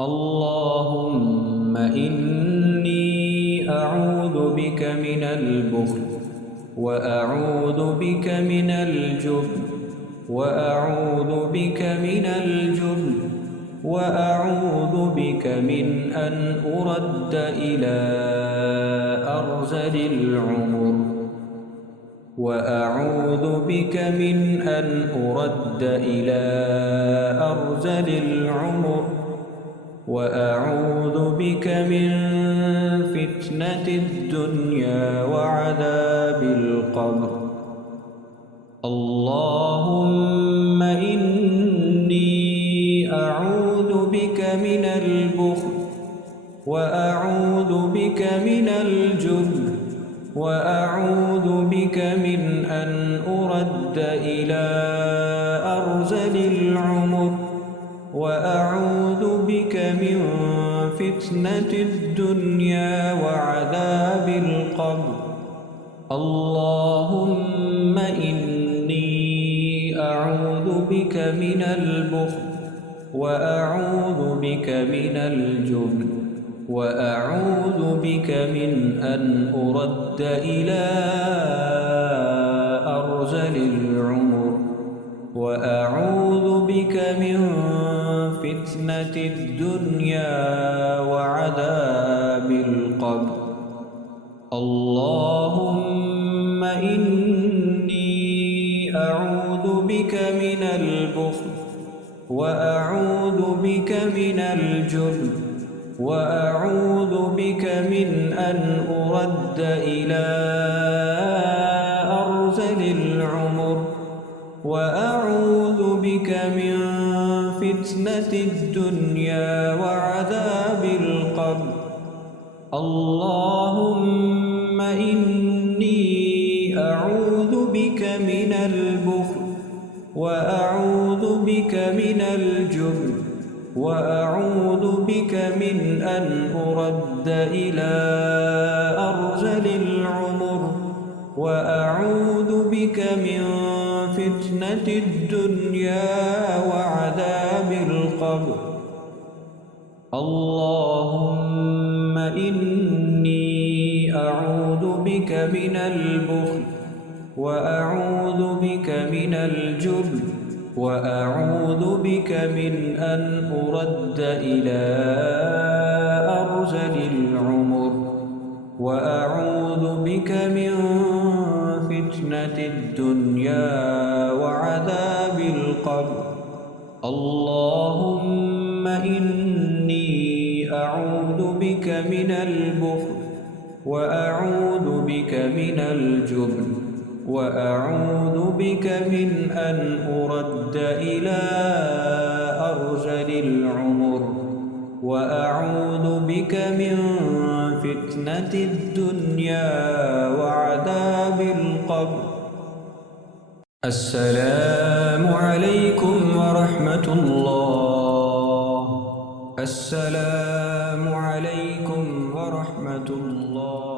اللهم إني أعوذ بك من البخل وأعوذ بك من الجبن وأعوذ بك من الجبن وأعوذ بك من أن أرد إلى أرذل العمر وأعوذ بك من أن أرد إلى أرذل العمر وأعوذ بك من فتنة الدنيا وعذاب القبر. اللهم إني أعوذ بك من البخل وأعوذ بك من الجبن وأعوذ بك من أن أرد إلى أرذل العمر وأعوذ بك من فتنة الدنيا وعذاب القبر. اللهم إني أعوذ بك من البخل وأعوذ بك من الجبن وأعوذ بك من أن أرد إلى أرذل العمر وأعوذ بك من فتنة الدنيا وعذاب القبر. اللهم إني أعوذ بك من البخل وأعوذ بك من الجبن وأعوذ بك من أن أرد إلى أرذل العمر وأعوذ بك من فتنة الدنيا وعذاب القبر. اللهم إني أعوذ بك من البخل وأعوذ بك من الجبن وأعوذ بك من أن أرد إلى أرذل العمر وأعوذ بك من فتنة الدنيا وعذاب القبر. اللهم إني أعوذ بك من البخل وأعوذ بك من الجبن وأعوذ بك من أن أرد إلى أرذل العمر وأعوذ بك من فتنة الدنيا وعذاب القبر. اللهم إني أعوذ بك من البخل وأعوذ بك من الجبن وأعوذ بك من أن أرد إلى أرذل العمر وأعوذ بك من فتنة الدنيا وعذاب القبر. السلام عليكم ورحمة الله. السلام عليكم ورحمة الله.